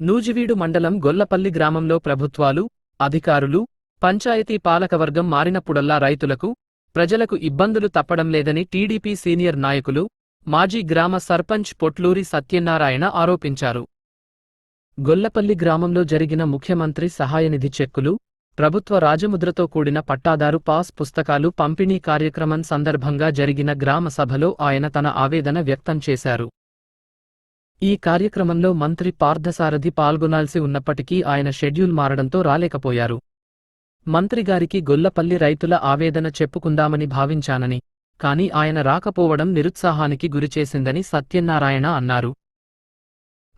నూజివీడు మండలం గొల్లపల్లి గ్రామంలో ప్రభుత్వాలు, అధికారులు, పంచాయతీ పాలకవర్గం మారినప్పుడల్లా రైతులకు, ప్రజలకు ఇబ్బందులు తప్పడం లేదని టీడీపీ సీనియర్ నాయకులు, మాజీ గ్రామ సర్పంచ్ పొట్లూరి సత్యనారాయణ ఆరోపించారు. గొల్లపల్లి గ్రామంలో జరిగిన ముఖ్యమంత్రి సహాయనిధి చెక్కులు, ప్రభుత్వ రాజముద్రతో కూడిన పట్టాదారు పాస్ పుస్తకాలు పంపిణీ కార్యక్రమం సందర్భంగా జరిగిన గ్రామ సభలో ఆయన తన ఆవేదన వ్యక్తం చేశారు. ఈ కార్యక్రమంలో మంత్రి పార్థసారథి పాల్గొనాల్సి ఉన్నప్పటికీ ఆయన షెడ్యూల్ మారడంతో రాలేకపోయారు. మంత్రిగారికి గొల్లపల్లి రైతుల ఆవేదన చెప్పుకుందామని భావించానని, కాని ఆయన రాకపోవడం నిరుత్సాహానికి గురిచేసిందని సత్యనారాయణ అన్నారు.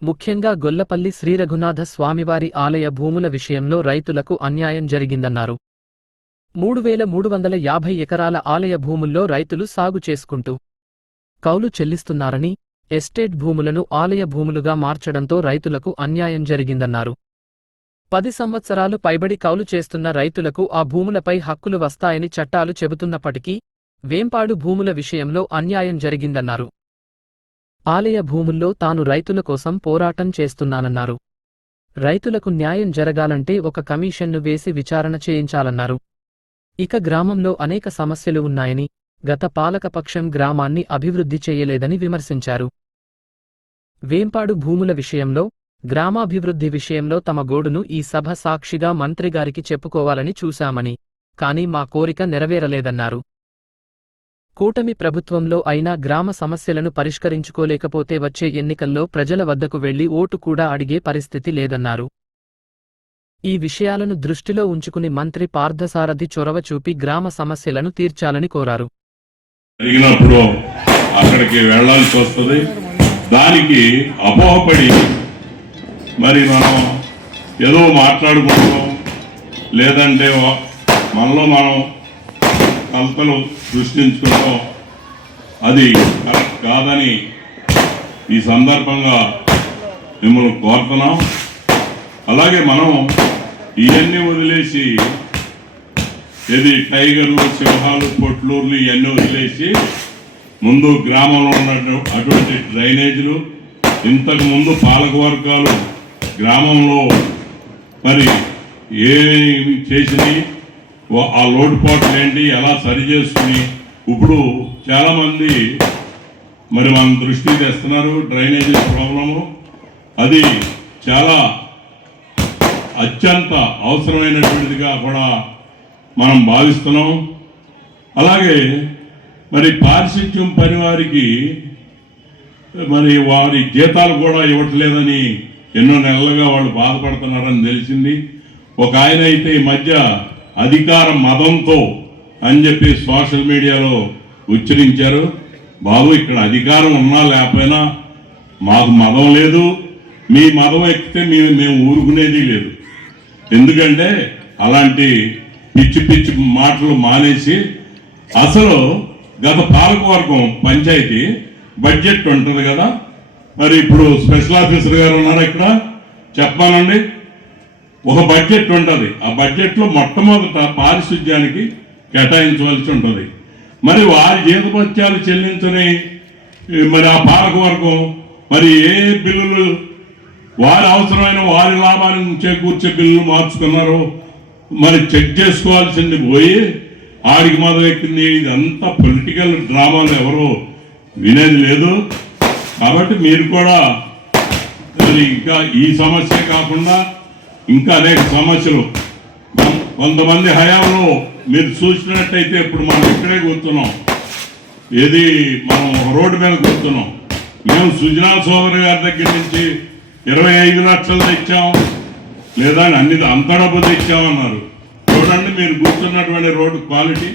ముఖ్యంగా గొల్లపల్లి శ్రీరఘునాథ స్వామివారి ఆలయ భూముల విషయంలో రైతులకు అన్యాయం జరిగిందన్నారు. 3350 ఎకరాల ఆలయ భూముల్లో రైతులు సాగు చేసుకుంటూ కౌలు చెల్లిస్తున్నారని, ఎస్టేట్ భూములను ఆలయ భూములుగా మార్చడంతో రైతులకు అన్యాయం జరిగిందన్నారు. 10 సంవత్సరాలు పైబడి కౌలు చేస్తున్న రైతులకు ఆ భూములపై హక్కులు వస్తాయని చట్టాలు చెబుతున్నప్పటికీ వేంపాడు భూముల విషయంలో అన్యాయం జరిగిందన్నారు. ఆలయ భూముల్లో తాను రైతుల కోసం పోరాటం చేస్తున్నానన్నారు. రైతులకు న్యాయం జరగాలంటే ఒక కమిషన్ను వేసి విచారణ చేయించాలన్నారు. ఇక గ్రామంలో అనేక సమస్యలు ఉన్నాయని, గత పాలకపక్షం గ్రామాన్ని అభివృద్ధి చేయలేదని విమర్శించారు. వేంపాడు భూముల విషయంలో, గ్రామాభివృద్ధి విషయంలో తమ గోడును ఈ సభ సాక్షిగా మంత్రిగారికి చెప్పుకోవాలని చూశామని, కాని మా కోరిక నెరవేరలేదన్నారు. కూటమి ప్రభుత్వంలో అయినా గ్రామ సమస్యలను పరిష్కరించుకోలేకపోతే వచ్చే ఎన్నికల్లో ప్రజల వద్దకు వెళ్లి ఓటు కూడా అడిగే పరిస్థితి లేదన్నారు. ఈ విషయాలను దృష్టిలో ఉంచుకుని మంత్రి పార్థసారథి చొరవ చూపి గ్రామ సమస్యలను తీర్చాలని కోరారు. జరిగినప్పుడు అక్కడికి వెళ్లాల్సి వస్తుంది. దానికి అపోహపడి మరి మనం ఏదో మాట్లాడుకుంటాం, లేదంటే మనలో మనం కలతలు సృష్టించుకుంటాం. అది కరెక్ట్ కాదని ఈ సందర్భంగా మిమ్మల్ని కోరుతున్నాం. అలాగే మనం ఇవన్నీ వదిలేసి, ఇది టైగర్లు, సింహాలు, పొట్లూర్లు ఇవన్నీ వదిలేసి ముందు గ్రామంలో ఉన్న అటువంటి డ్రైనేజీలు, ఇంతకు ముందు పాలకవర్గాలు గ్రామంలో మరి ఏమి చేసినాయి, ఆ లోటుపాట్లు ఏంటి, ఎలా సరి చేసుకుని ఇప్పుడు చాలామంది మరి మన దృష్టికి తెస్తున్నారు డ్రైనేజీ ప్రాబ్లము. అది చాలా అత్యంత అవసరమైనటువంటిదిగా కూడా మనం భావిస్తున్నాం. అలాగే మరి పారిశుధ్యం పని వారికి మరి వారి జీతాలు కూడా ఇవ్వట్లేదని ఎన్నో నెలలుగా వాళ్ళు బాధపడుతున్నారని తెలిసింది. ఒక ఆయన అయితే ఈ మధ్య అధికార మదంతో అని చెప్పి సోషల్ మీడియాలో ఉచ్చరించారు. బాబు, ఇక్కడ అధికారం ఉన్నా లేకపోయినా మాకు మదం లేదు, మీ మదం ఎక్కితే మేము ఊరుకునేది లేదు. ఎందుకంటే అలాంటి పిచ్చి పిచ్చి మాటలు మానేసి, అసలు గత పాలకవర్గం పంచాయతీ బడ్జెట్ ఉంటుంది కదా, మరి ఇప్పుడు స్పెషల్ ఆఫీసర్ గారు ఉన్నారు ఇక్కడ, చెప్పానండి. ఒక బడ్జెట్ ఉంటుంది. ఆ బడ్జెట్లో మొట్టమొదట పారిశుధ్యానికి కేటాయించవలసి ఉంటుంది. మరి వారి జీతభత్యాలు చెల్లించని మరి ఆ పాలకవర్గం మరి ఏ బిల్లులు వారి అవసరమైన వారి లాభాన్ని చేకూర్చే బిల్లులు మార్చుకున్నారో మరి చెక్ చేసుకోవాల్సింది పోయి ఆడికి మొదలు ఎక్కింది. ఇదంతా పొలిటికల్ డ్రామాలు ఎవరు వినేది లేదు. కాబట్టి మీరు కూడా ఇంకా ఈ సమస్య కాకుండా ఇంకా అనేక సమస్యలు కొంతమంది హయాంలో మీరు చూసినట్టయితే, ఇప్పుడు మనం ఇక్కడే కూర్చున్నాం, ఏది మనం రోడ్డు మీద కూర్చున్నాం. మేము సుజనా సోదరి గారి దగ్గర నుంచి 25 లక్షలు తెచ్చాం, లేదా అన్ని అంత డబ్బు తెచ్చామన్నారు. చూడండి మీరు కూర్చున్నటువంటి రోడ్డు క్వాలిటీ.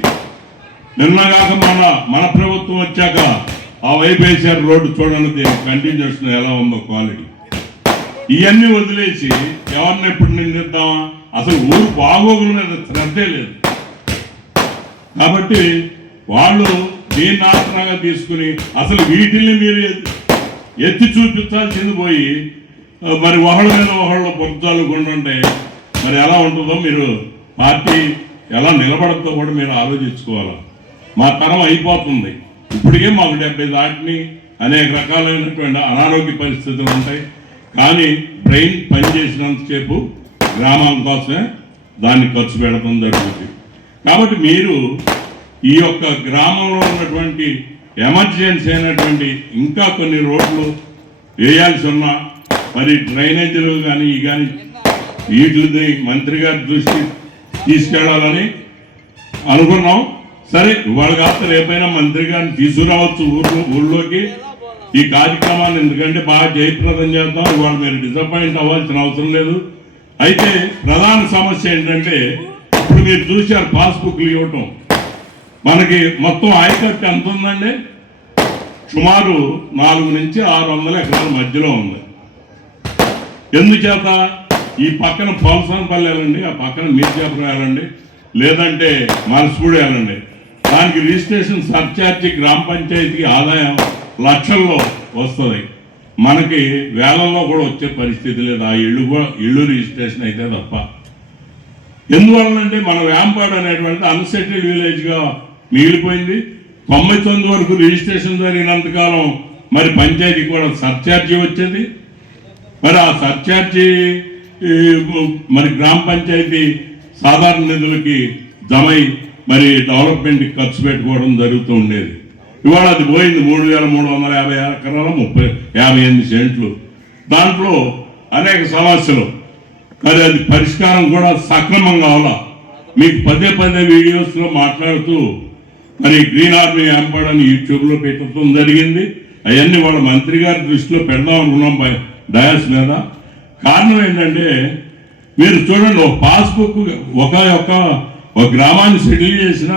నిన్నగాక మన ప్రభుత్వం వచ్చాక ఆ వైపు వేసారు రోడ్డు, చూడండి దీని కంటిన్యూషన్ ఎలా ఉందో క్వాలిటీ. ఇవన్నీ వదిలేసి ఎవరిని ఎప్పుడు నిందిద్దామా? అసలు ఊరు బాగోగుల మీద శ్రద్ధే లేదు. కాబట్టి వాళ్ళు దీన్ని ఆసరాగా తీసుకుని అసలు వీటిల్ని మీరు ఎత్తి చూపించాల్సింది పోయి మరి ఒకళ్ళ మీద ఒకళ్ళు పొరుచాలు కొంటుంటే మరి ఎలా ఉంటుందో, మీరు పార్టీ ఎలా నిలబడతో కూడా మీరు ఆలోచించుకోవాలి. మా తరం అయిపోతుంది. ఇప్పటికే మాకు 70 దాటిని అనేక రకాలైనటువంటి అనారోగ్య పరిస్థితులు ఉంటాయి. కానీ బ్రెయిన్ పనిచేసినంతసేపు గ్రామం కోసమే దాన్ని ఖర్చు పెడతాం జరుగుతుంది. కాబట్టి మీరు ఈ యొక్క గ్రామంలో ఉన్నటువంటి ఎమర్జెన్సీ అయినటువంటి ఇంకా కొన్ని రోడ్లు వేయాల్సి ఉన్నా మరి డ్రైనేజీలు కానీ ఈ కానీ వీటిని మంత్రి గారి దృష్టి తీసుకెళ్లాలని అనుకున్నాం. సరే ఇవాళ కాస్త రేపైనా మంత్రి గారిని తీసుకురావచ్చు ఊళ్ళోకి ఈ కార్యక్రమాన్ని, ఎందుకంటే బాగా జయప్రదం చేద్దాం. ఇవాళ మీరు డిసప్పాయింట్ అవ్వాల్సిన అవసరం లేదు. అయితే ప్రధాన సమస్య ఏంటంటే ఇప్పుడు మీరు చూశారు పాస్బుక్లు ఇవ్వటం, మనకి మొత్తం ఆయకట్టు ఎంత ఉందండి? సుమారు 400 నుంచి 600 ఎకరాల మధ్యలో ఉంది. ఎందుచేత ఈ పక్కన పోలసనపల్లి వెళ్ళండి, ఆ పక్కన మీర్జాపురం వెళ్ళండి, లేదంటే మలసపూడి వెళ్ళండి, దానికి రిజిస్ట్రేషన్ సర్ఛార్జీ గ్రామ పంచాయతీకి ఆదాయం లక్షల్లో వస్తుంది. మనకి వేలల్లో కూడా వచ్చే పరిస్థితి లేదు ఆ ఇళ్ళు రిజిస్ట్రేషన్ అయితే తప్ప. ఎందువలనంటే మన వేంపాడు అనేటువంటి అన్సెటిల్డ్ విలేజ్గా మిగిలిపోయింది. 99 వరకు రిజిస్ట్రేషన్ జరిగినంతకాలం మరి పంచాయతీ కూడా సర్ఛార్జీ వచ్చేది. మరి ఆ సర్ఛార్జీ మరి గ్రామ పంచాయతీ సాధారణ నిధులకి జమై మరి డెవలప్మెంట్కి ఖర్చు పెట్టుకోవడం జరుగుతూ ఉండేది. ఇవాళ అది పోయింది. 3,350 ఎకరాల 58 సెంట్లు. దాంట్లో అనేక సమస్యలు, మరి అది పరిష్కారం కూడా సక్రమంగా కావాలా. మీకు పదే వీడియోస్లో మాట్లాడుతూ మరి గ్రీన్ ఆర్మీ వేంపాడని యూట్యూబ్లో పెట్టడం జరిగింది. అవన్నీ వాళ్ళ మంత్రి గారి దృష్టిలో పెడదాం అనుకున్నాం డయాస్ మీద. కారణం ఏంటంటే మీరు చూడండి, ఒక పాస్బుక్ ఒక గ్రామాన్ని సెటిల్ చేసిన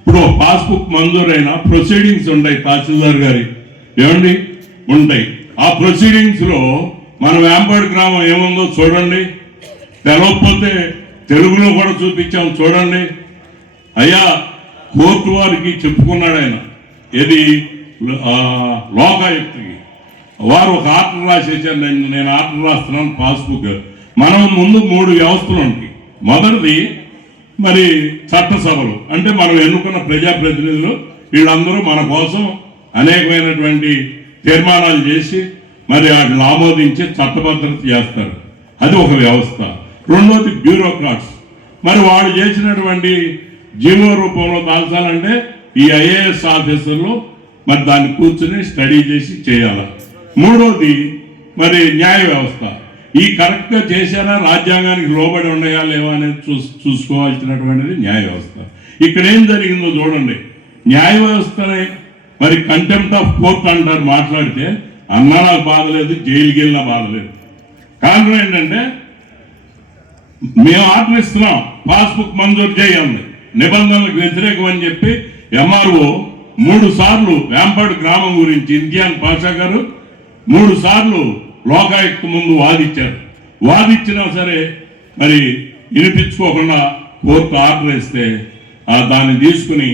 ఇప్పుడు ఒక పాస్బుక్ మంజూరైన ప్రొసీడింగ్స్ ఉంటాయి తహసీల్దార్ గారి, ఏమండి ఉంటాయి. ఆ ప్రొసీడింగ్స్లో మన వేంపాడు గ్రామం ఏముందో చూడండి. తెలవకపోతే తెలుగులో కూడా చూపించాం చూడండి. అయ్యా కోర్టు వారికి చెప్పుకున్నాడు ఆయన, ఏది లోకాయుక్తికి. వారు ఒక ఆర్డర్ రాసేసారు, నేను ఆర్డర్ రాస్తున్నాను పాస్బుక్. మనం ముందు 3 వ్యవస్థలు ఉంటాయి. మొదటిది మరి చట్టసభలు, అంటే మనం ఎన్నుకున్న ప్రజాప్రతినిధులు, వీళ్ళందరూ మన కోసం అనేకమైనటువంటి తీర్మానాలు చేసి మరి వాటిని ఆమోదించి చట్టబద్ధత చేస్తారు. అది ఒక వ్యవస్థ. రెండోది బ్యూరోక్రాట్స్, మరి వాళ్ళు చేసినటువంటి జీవో రూపంలో దాల్చాలంటే ఈ ఐఏఎస్ ఆఫీసర్లు మరి దాన్ని కూర్చుని స్టడీ చేసి చేయాలి. మూడోది మరి న్యాయ వ్యవస్థ, ఈ కరెక్ట్గా చేశారా, రాజ్యాంగానికి లోబడి ఉన్నాయా లేవా అనేది చూసుకోవాల్సినటువంటిది న్యాయ వ్యవస్థ. ఇక్కడ ఏం జరిగిందో చూడండి. న్యాయ వ్యవస్థని మరి కంటెంప్ట్ ఆఫ్ కోర్ట్ అంటారు. మాట్లాడితే అన్నా నాకు బాధ లేదు, జైలుకి వెళ్ళినా బాధ లేదు. కారణం ఏంటంటే మేము ఆర్డర్ ఇస్తున్నాం, పాస్బుక్ మంజూరు చేయండి, నిబంధనలకు వ్యతిరేకం అని చెప్పి ఎంఆర్ఓ 3 సార్లు వేంపాడు గ్రామం గురించి ఇంతియాజ్ పాషా గారు 3 సార్లు లోకాయుక్త ముందు వాదించారు. వాదించినా సరే మరి వినిపించుకోకుండా కోర్టు ఆర్డర్ ఇస్తే దాన్ని తీసుకుని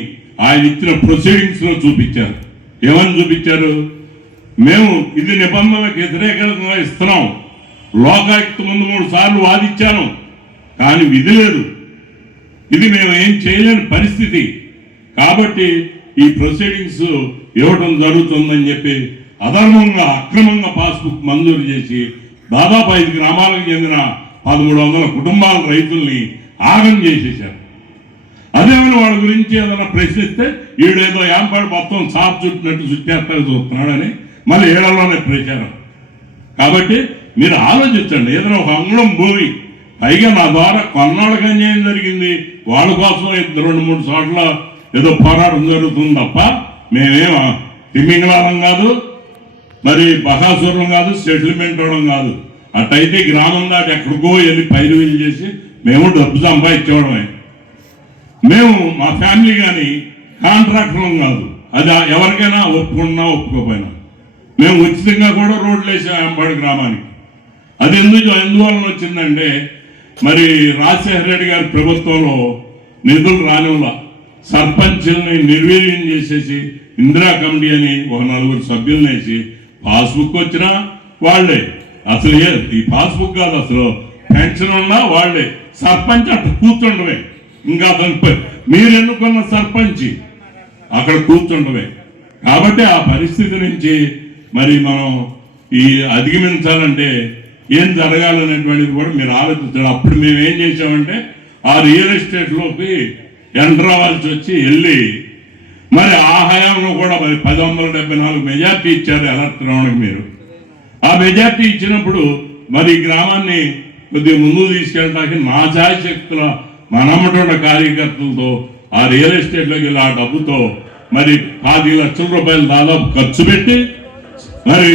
ఆయన ఇచ్చిన ప్రొసీడింగ్స్లో చూపించారు. ఏమని చూపించారు? మేము ఇది నిబంధనలకు వ్యతిరేకంగా ఇస్తున్నాం, లోకాయుక్త ముందు 3 సార్లు వాదించాను, కానీ విధి లేదు, ఇది మేము ఏం చేయలేని పరిస్థితి, కాబట్టి ఈ ప్రొసీడింగ్స్ ఇవ్వడం జరుగుతుందని చెప్పి అధర్మంగా అక్రమంగా పాస్బుక్ మంజూరు చేసి దాదాపు 5 గ్రామాలకు చెందిన 1300 కుటుంబాల రైతుల్ని ఆగం చేసేశారు. అదేమైనా వాళ్ళ గురించి ఏదైనా ప్రశ్నిస్తే వీడేదో యాంపాడు మొత్తం సాపు చుట్టినట్టు చుట్టేస్తాడు చూస్తున్నాడని మళ్ళీ ఏళ్లలోనే ప్రచారం. కాబట్టి మీరు ఆలోచించండి, ఏదైనా ఒక అంగుళం భూమి, పైగా నా ద్వారా కొన్నాళ్ళకి అన్యాయం జరిగింది, వాళ్ళ కోసం 2-3 చోట్ల ఏదో పోరాటం జరుగుతుంది తప్ప మేమేం తిమ్మింగళాలం కాదు, మరి బకాసురం కాదు, సెటిల్మెంట్ అవడం కాదు. అట్టయితే గ్రామం దాటి ఎక్కడికో వెళ్ళి పైరు వీలు చేసి మేము డబ్బు సంపాదించేవడమే. మేము మా ఫ్యామిలీ కానీ కాంట్రాక్టర్లం కాదు, అది ఎవరికైనా ఒప్పుకున్నా ఒప్పుకోపోయినా. మేము ఉచితంగా కూడా రోడ్లు వేసాం ఎంపాడు గ్రామానికి. అది ఎందువలన వచ్చిందంటే మరి రాజశేఖర రెడ్డి గారి ప్రభుత్వంలో నిధులు రానివ్వలా, సర్పంచుల్ని నిర్వీర్యం చేసేసి ఇందిరా కమిటీ అని ఒక 4 సభ్యులను వేసి పాస్బుక్ వచ్చినా వాళ్ళే, అసలు ఈ పాస్బుక్ కాదు, అసలు పెన్షన్ ఉన్నా వాళ్ళే, సర్పంచ్ అట్లా కూర్చుండవే, ఇంకా అతను మీరు ఎన్నుకున్న సర్పంచ్ అక్కడ కూర్చుండవే. కాబట్టి ఆ పరిస్థితి నుంచి మరి మనం ఈ అధిగమించాలంటే ఏం జరగాలనేటువంటిది కూడా మీరు ఆలోచించాలి. అప్పుడు మేము ఏం చేసామంటే ఆ రియల్ ఎస్టేట్లోకి ఎంటర్ అవ్వాల్సి వచ్చి వెళ్ళి మరి ఆ హయాంలో కూడా మరి 1074 మెజార్టీ ఇచ్చారు ఎలక్ట్రానిక్. మీరు ఆ మెజార్టీ ఇచ్చినప్పుడు మరి ఈ గ్రామాన్ని కొద్దిగా ముందుకు తీసుకెళ్ళడానికి నా శాయశక్తుల మనమ్మటువంటి కార్యకర్తలతో ఆ రియల్ ఎస్టేట్లోకి వెళ్ళి ఆ డబ్బుతో మరి 5 లక్షల రూపాయలు దాదాపు ఖర్చు పెట్టి మరి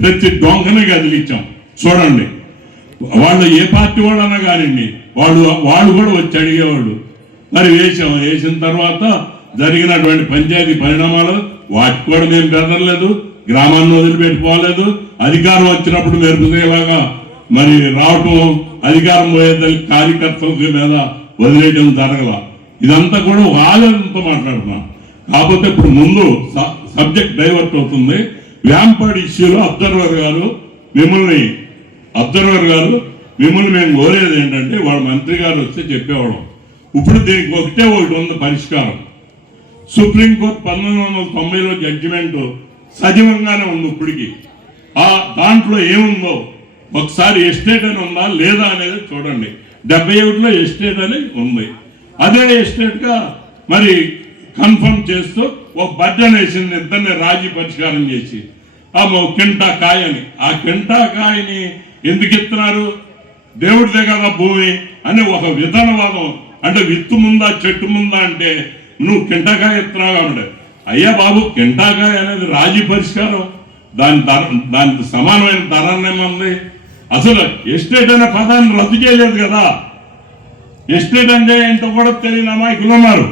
ప్రతి డొంకని కదిలిచ్చాం. చూడండి, వాళ్ళు ఏ పార్టీ వాళ్ళన్నా కానివ్వండి, వాళ్ళు కూడా వచ్చి అడిగేవాళ్ళు. మరి వేసిన తర్వాత జరిగినటువంటి పంచాయతీ పరిణామాలు వాటికి కూడా మేము బెదరలేదు, గ్రామాన్ని వదిలిపెట్టుకోలేదు. అధికారం వచ్చినప్పుడు మెరుపుదేలాగా మరి రావటం, అధికారం పోయేది కార్యకర్తల మీద వదిలేయడం జరగల. ఇదంతా కూడా ఒక ఆలోచనతో మాట్లాడుతున్నాం. కాకపోతే ఇప్పుడు ముందు సబ్జెక్ట్ డైవర్ట్ అవుతుంది. వ్యాంపాడ్ ఇష్యూలో అబ్జర్వర్ గారు మిమ్మల్ని మేము కోరేది ఏంటంటే, వాళ్ళ మంత్రి గారు వస్తే చెప్పేవాళ్ళం. ఇప్పుడు దీనికి ఒకటి ఉంది పరిష్కారం. సుప్రీంకోర్టు 1990లో జడ్జిమెంట్ సజీవంగానే ఉంది ఇప్పటికి. దాంట్లో ఏముందో ఒకసారి ఎస్టేట్ అని ఉందా లేదా అనేది చూడండి. 71లో ఎస్టేట్ అని ఉంది. అదే ఎస్టేట్ గా మరి కన్ఫర్మ్ చేస్తూ ఒక బడ్జెట్ వేసింది, ఇద్దరిని రాజీ పరిష్కారం చేసి కింటా కాయని. ఆ కింటా కాయని ఎందుకు ఇస్తున్నారు? దేవుడిదే కదా భూమి అని ఒక విధానవాదం. అంటే విత్తు ముందా చెట్టు ముందా అంటే నువ్వు కింటకాయ ఇస్తున్నావు కాబట్టి, అయ్యా బాబు కింటాకాయ అనేది రాజీ పరిష్కారం, దానికి సమానమైన ధరనేమంది. అసలు ఎస్టేట్ అనే పదాన్ని రద్దు చేయలేదు కదా. ఎస్టేట్ అంటే ఏంటో కూడా తెలియని అమాయకులు ఉన్నారు.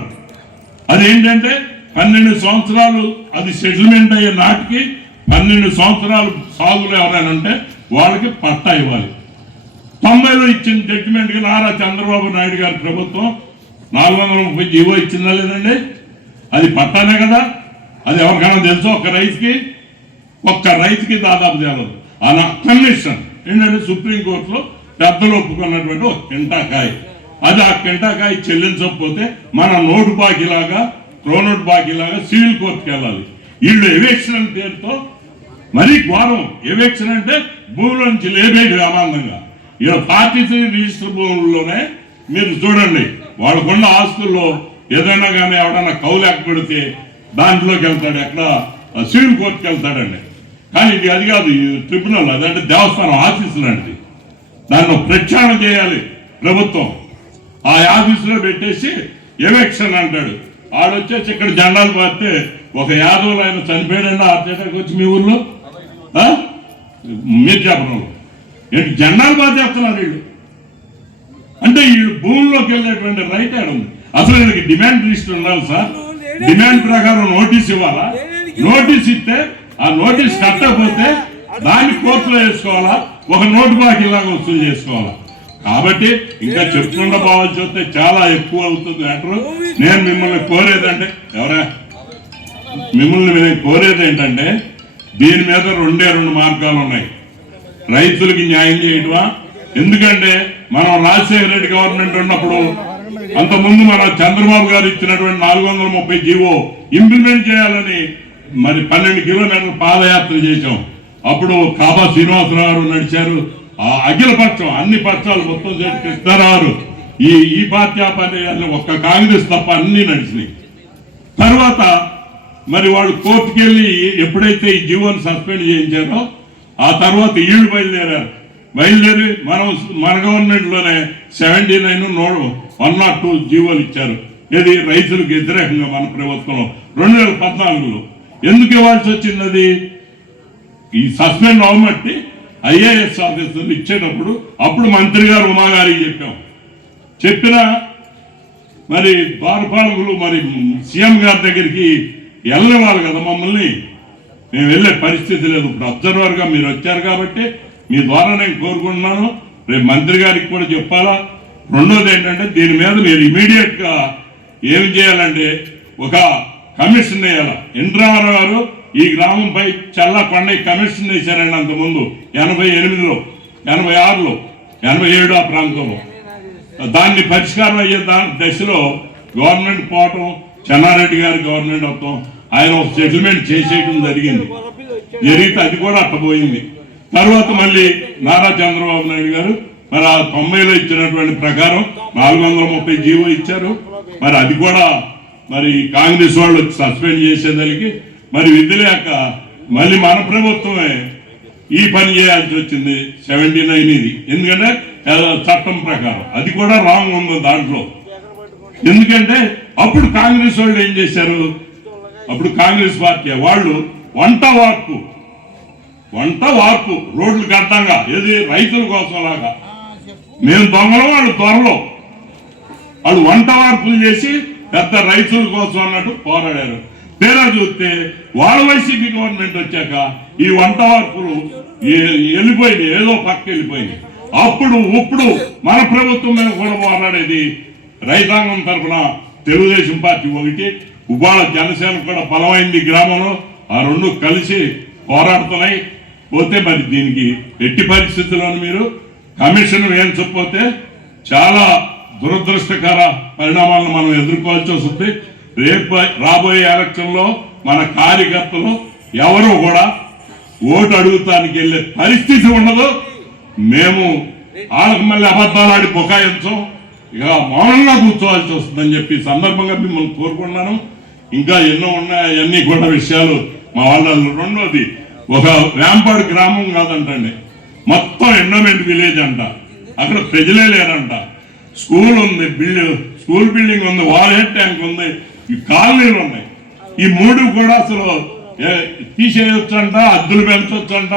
అదేంటంటే 12 సంవత్సరాలు అది సెటిల్మెంట్ అయ్యే నాటికి 12 సంవత్సరాలు సాగులు ఎవరైనా అంటే వాళ్ళకి పట్టా ఇవ్వాలి. 90లో ఇచ్చిన జడ్జిమెంట్కి నారా చంద్రబాబు నాయుడు గారి ప్రభుత్వం 430 జీవో ఇచ్చిందా లేదండి? అది పట్టానే కదా. అది ఎవరికైనా తెలుసో ఒక్క రైతుకి దాదాపు తెలియదు. అలా కమిషన్ ఏంటంటే సుప్రీంకోర్టులో పెద్దలు ఒప్పుకున్నటువంటి ఒక కింటాకాయ. అది ఆ కింటాకాయ చెల్లించకపోతే మన నోటు బాకీలాగా క్రోనోట్ బాకీలాగా సివిల్ కోర్టుకి వెళ్ళాలి. వీళ్ళు ఎవిక్షన్ పేరుతో మరీ ఘోరం. ఎవిక్షన్ అంటే భూముల నుంచి లేబేది అమాంతంగా. ఇలా 43 రిజిస్టర్ భూముల్లోనే మీరు చూడండి, వాళ్ళకున్న ఆస్తుల్లో ఏదైనా కానీ ఎవడన్నా కౌలు పెడితే దాంట్లోకి వెళ్తాడు, ఎక్కడ సివిల్ కోర్టుకి వెళ్తాడండి. కానీ ఇది అది కాదు, ట్రిబ్యునల్. అదంటే దేవస్థానం ఆఫీసు లాంటిది. దాన్ని ప్రక్షాళన చేయాలి ప్రభుత్వం. ఆ ఆఫీసులో పెట్టేసి ఎవిక్షన్ అంటాడు. ఆడొచ్చేసి ఇక్కడ జెండాలు పారితే ఒక యాదవులు ఆయన చనిపోయాడండి హార్ట్ అటాక్ వచ్చి మీ ఊర్లో మీరు చెప్పడంలో ఏంటి జెండాలు పారేస్తున్నారు వీళ్ళు. అంటే వీళ్ళు భూముల్లోకి వెళ్ళేటువంటి రైట్ ఆడ ఉంది. అసలు వీళ్ళకి డిమాండ్ లిస్ట్ ఉండాలి సార్. డిమాండ్ ప్రకారం నోటీస్ ఇవ్వాలా? నోటీస్ ఇస్తే ఆ నోటీస్ కట్టకపోతే దాన్ని కోర్టులో వేసుకోవాలా, ఒక నోటు బాకీలాగా వసూలు చేసుకోవాలా. కాబట్టి ఇంకా చెప్పుకుండా పోవాల్సి వస్తే చాలా ఎక్కువ అవుతుంది మ్యాటర్. నేను మిమ్మల్ని కోరేదంటే కోరేది ఏంటంటే, దీని మీద 2 మార్గాలు ఉన్నాయి. రైతులకి న్యాయం చేయటమా? ఎందుకంటే మనం రాజశేఖర రెడ్డి గవర్నమెంట్ ఉన్నప్పుడు అంతకుముందు మన చంద్రబాబు గారు ఇచ్చినటువంటి 430 జీవో ఇంప్లిమెంట్ చేయాలని మరి 12 కిలోమీటర్ల పాదయాత్ర చేశాం. అప్పుడు కాబా శ్రీనివాసరావు గారు నడిచారు. ఆ అఖిల పక్షం అన్ని పక్షాలు మొత్తం కృష్ణారావు ఈ పార్టీ ఆ పార్టీ ఒక్క కాంగ్రెస్ తప్ప అన్ని నడిచినాయి. తర్వాత మరి వాళ్ళు కోర్టుకు వెళ్ళి ఎప్పుడైతే ఈ జీవోని సస్పెండ్ చేయించారో ఆ తర్వాత ఈళ్ళు బయలుదేరి మన గవర్నమెంట్ లోనే 79 102 జీవోలు ఇచ్చారు. ఇది రైతులకు వ్యతిరేకంగా మన ప్రభుత్వంలో 2014లో. ఎందుకు ఇవ్వాల్సి వచ్చింది? అది ఈ సస్పెండ్ అవ్వమట్టి ఐఏఎస్ ఆఫీసర్లు ఇచ్చేటప్పుడు అప్పుడు మంత్రి గారు ఉమా గారికి చెప్పిన మరి ద్వారపాలకులు మరి సీఎం గారి దగ్గరికి వెళ్ళనివ్వాలి కదా మమ్మల్ని. మేము వెళ్ళే పరిస్థితి లేదు. ఇప్పుడు అబ్జర్వర్గా మీరు వచ్చారు కాబట్టి మీ ద్వారా నేను కోరుకుంటున్నాను. రేపు మంత్రి గారికి కూడా చెప్పాలా. రెండోది ఏంటంటే, దీని మీద మీరు ఇమీడియట్గా ఏం చేయాలంటే ఒక కమిషన్ వేయాలి. ఎన్టీఆర్ గారు ఈ గ్రామంపై చల్లకొండ కమిషన్ వేశారండి అంతకుముందు 88లో 86లో 87 ఆ ప్రాంతంలో. దాన్ని పరిష్కారం అయ్యే దశలో గవర్నమెంట్ పోవటం, చెన్నారెడ్డి గారి గవర్నమెంట్ అవటం, ఆయన ఒక సెటిల్మెంట్ చేసేయడం జరిగింది. జరిగితే అది కూడా అట్టపోయింది. తర్వాత మళ్ళీ నారా చంద్రబాబు నాయుడు గారు మరి ఆ 90లో ఇచ్చినటువంటి ప్రకారం 430 జీవో ఇచ్చారు. మరి అది కూడా మరి కాంగ్రెస్ వాళ్ళు సస్పెండ్ చేసేదానికి మరి విధి లేక మళ్ళీ మన ప్రభుత్వమే ఈ పని చేయాల్సి వచ్చింది. 79 ఇది ఎందుకంటే చట్టం ప్రకారం అది కూడా రాంగ్ ఉంది దాంట్లో. ఎందుకంటే అప్పుడు కాంగ్రెస్ వాళ్ళు ఏం చేశారు, అప్పుడు కాంగ్రెస్ పార్టీ వాళ్ళు వంట వార్పు రోడ్లు కట్టంగా ఏది రైతుల కోసం లాగా, మేము దొంగలం వాళ్ళు త్వరలో, వాళ్ళు వంట వార్పులు చేసి పెద్ద రైతుల కోసం అన్నట్టు పోరాడారు. తీరా చూస్తే వాళ్ళ వైసీపీ గవర్నమెంట్ వచ్చాక ఈ వంట వార్పులు వెళ్ళిపోయింది, ఏదో పక్క వెళ్ళిపోయింది. ఇప్పుడు మన ప్రభుత్వం మీద కూడా పోరాడేది రైతాంగం తరఫున తెలుగుదేశం పార్టీ ఒకటి, ఉబాళ జనసేన కూడా బలమైంది గ్రామంలో, ఆ రెండు కలిసి పోరాడుతున్నాయి. పోతే మరి దీనికి ఎట్టి పరిస్థితుల్లోనూ మీరు కమిషన్ వేయించకపోతే చాలా దురదృష్టకర పరిణామాలను మనం ఎదుర్కోవాల్సి వస్తుంది. రేపు రాబోయే ఎలక్షన్లో మన కార్యకర్తలు ఎవరు కూడా ఓటు అడుగుతానికి వెళ్ళే పరిస్థితి ఉండదు. మేము వాళ్ళకి మళ్ళీ అబద్ధాలు ఆడి బొకాయించం, ఇక మౌనంగా కూర్చోవాల్సి వస్తుందని చెప్పి సందర్భంగా మిమ్మల్ని కోరుకున్నాను. ఇంకా ఎన్నో ఉన్నాయి, అవన్నీ కూడా విషయాలు మా వాళ్ళ. రెండోది, ఒక వేంపాడు గ్రామం కాదంటండి, మొత్తం ఎండోమెంట్ విలేజ్ అంట, అక్కడ ప్రజలే లేరంట. స్కూల్ ఉంది, స్కూల్ బిల్డింగ్ ఉంది, వాటర్ ట్యాంక్ ఉంది, ఈ కాలనీలు ఉన్నాయి. ఈ మూడు కూడా అసలు తీసేయొచ్చంట, అద్దులు పెంచొచ్చంట.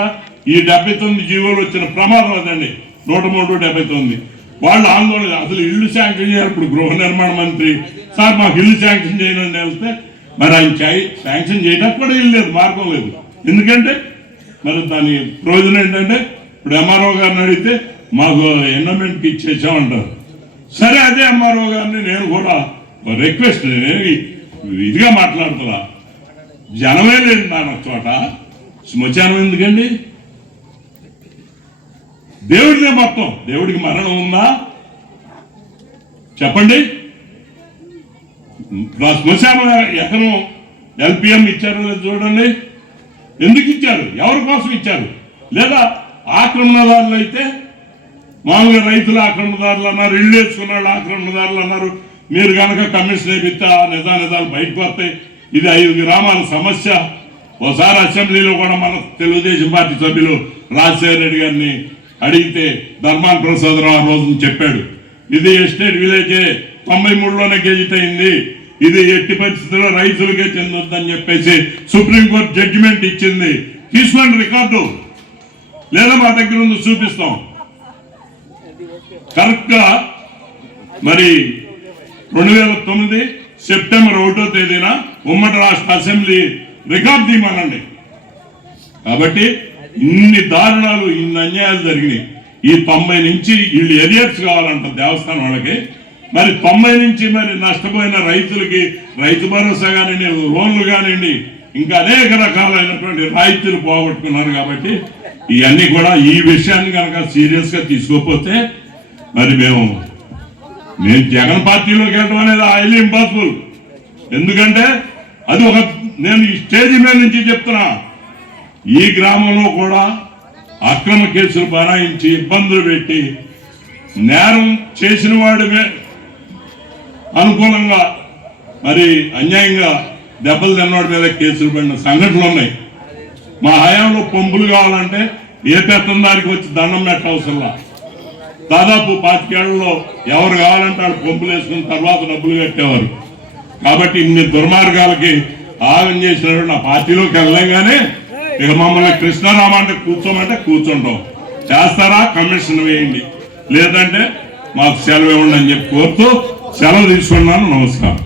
ఈ 79 జీవోలు వచ్చిన ప్రమాదం అదండి, 103/79. వాళ్ళు ఆందోళన, అసలు ఇల్లు శాంక్షన్ చేయాలి. ఇప్పుడు గృహ నిర్మాణ మంత్రి సార్ మాకు ఇల్లు శాంక్షన్ చేయడం వెళ్తే మరి ఆయన శాంక్షన్ చేయడానికి కూడా ఇల్లు లేదు, మార్గం లేదు. ఎందుకంటే మరి దాని ప్రయోజనం ఏంటంటే ఇప్పుడు ఎంఆర్ఓ గారిని అడిగితే మాకు ఎండోమెంట్కి ఇచ్చేసామంటారు. సరే, అదే ఎంఆర్ఓ గారిని నేను కూడా రిక్వెస్ట్, నేను ఇదిగా మాట్లాడుతున్నా, జనమే లేదు దాని చోట శ్మశానం ఎందుకండి? దేవుడిదే మొత్తం, దేవుడికి మరణం ఉందా చెప్పండి? శ్మశానం ఎకరం ఎల్పిఎం ఇచ్చారో లేదు చూడండి. ఎందుకు ఇచ్చారు, ఎవరి కోసం ఇచ్చారు? లేదా ఆక్రమణదారులు అయితే మామూలుగా రైతులు ఆక్రమణదారులు అన్నారు, ఇళ్ళు వేసుకున్న వాళ్ళు ఆక్రమణదారులు అన్నారు. మీరు కనుక కమిషన్ వేపిస్తే ఆ నిజాలు బయటకు వస్తాయి. ఇది 5 గ్రామాల సమస్య. ఒకసారి అసెంబ్లీలో కూడా మన తెలుగుదేశం పార్టీ సభ్యులు రాజశేఖర రెడ్డి గారిని అడిగితే ధర్మాన ప్రసాదరావు ఆ రోజున చెప్పాడు, ఇది ఎస్టేట్ విలేజే, 93లోనే గెజిట్ అయింది, ఇది ఎట్టి పరిస్థితుల్లో రైతులకే చెందొద్దని చెప్పేసి సుప్రీంకోర్టు జడ్జిమెంట్ ఇచ్చింది. తీసుకోండి రికార్డు, లేదా మా దగ్గర ఉంది చూపిస్తాం. కరెక్ట్ గా మరి 2009 సెప్టెంబర్ 1వ తేదీన ఉమ్మడి రాష్ట్ర అసెంబ్లీ రికార్డు తీయమనండి. కాబట్టి ఇన్ని దారుణాలు, ఇన్ని అన్యాయాలు జరిగినాయి. ఈ 90 నుంచి వీళ్ళు ఎరియర్స్ కావాలంట దేవస్థానం వాళ్ళకి. మరి 90 నుంచి మరి నష్టపోయిన రైతులకి రైతు భరోసా కానివ్వండి, లోన్లు కానివ్వండి, ఇంకా అనేక రకాలైనటువంటి రాయితీలు పోగొట్టుకున్నారు. కాబట్టి ఇవన్నీ కూడా ఈ విషయాన్ని కనుక సీరియస్ గా తీసుకోకపోతే మరి మేము జగన్ పార్టీలోకి వెళ్ళడం అనేది హైలీ ఇంపాసిబుల్. ఎందుకంటే అది ఒక, నేను ఈ స్టేజ్ మీద నుంచి చెప్తున్నా, ఈ గ్రామంలో కూడా అక్రమ కేసులు బనాయించి ఇబ్బందులు పెట్టి నేరం చేసిన వాడిమే అనుకూలంగా మరి అన్యాయంగా దెబ్బలు తిన్నవాడి మీద కేసులు పడిన సంఘటనలు ఉన్నాయి. మా హయాంలో పంపులు కావాలంటే ఏ పెత్తందారికి వచ్చి దండం పెట్టవసరంలా. దాదాపు 25 ఏళ్లలో ఎవరు కావాలంటే వాళ్ళు పంపులు వేసుకున్న తర్వాత డబ్బులు కట్టేవారు. కాబట్టి ఇన్ని దుర్మార్గాలకి ఆగం చేసినారు. నా పార్టీలోకి వెళ్ళగానే ఇక మమ్మల్ని కృష్ణారామ అంటే కూర్చోమంటే కూర్చుంటాం, చేస్తారా కమిషన్ వేయండి, లేదంటే మాకు సెలవు ఇవ్వండి అని చెప్పి కోరుతూ సెలవు తీసుకున్నాను. నమస్కారం.